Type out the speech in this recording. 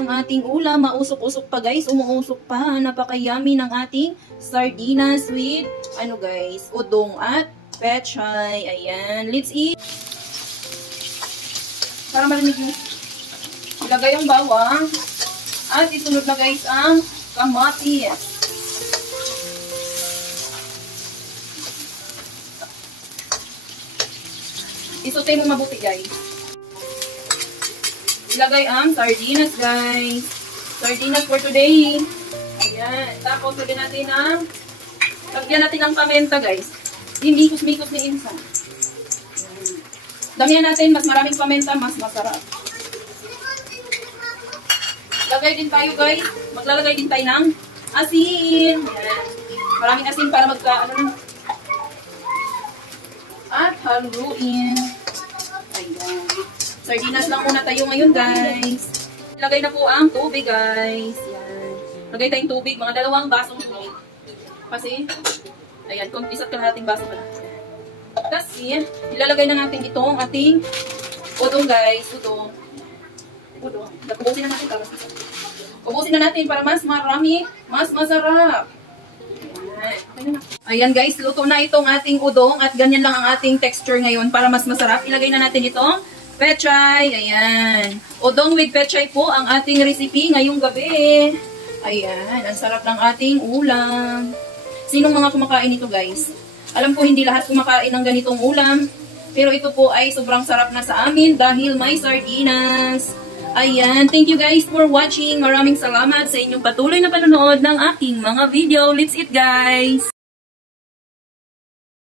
Ang ating ulam, mausok-usok pa guys, umuusok pa. Napaka-yummy ng ating sardinas with, ano guys, udong at pechay. Ayan, let's eat. Para malamig nyo. Ilagay ang bawang. At isunod na guys ang kamatis. Isutay mo mabuti guys. Ilagay ang sardinas guys. Sardinas for today. Ayan. Tapos lagyan natin ng paminta guys. Hindi mikos-mikos ni Insa. Damihan natin, mas maraming paminta, mas masarap. Lagay din tayo guys. Maglalagay din tayo ng asin. Ayan. Maraming asin para at haluin. Ayan. Sardinas lang muna tayo ngayon, guys. Lagay na po ang tubig, guys. Yan. Lagay tayong tubig. Mga 2 basong tubig. Kasi, ayan, isa't kalahating baso pala. Kasi, ilalagay na natin itong ating udong, guys. Udong. Ubusin na natin para mas masarap. Ubusin na natin para mas marami, mas masarap. Ayan, guys, luto na itong ating udong at ganyan lang ang ating texture ngayon para mas masarap. Ilagay na natin itong pechay, ayan. Udong with pechay po ang ating recipe ngayong gabi. Ayan, ang sarap ng ating ulam. Sinong mga kumakain nito guys? Alam ko hindi lahat kumakain ng ganitong ulam. Pero ito po ay sobrang sarap na sa amin dahil may sardinas. Ayan, thank you guys for watching. Maraming salamat sa inyong patuloy na panonood ng aking mga video. Let's eat guys!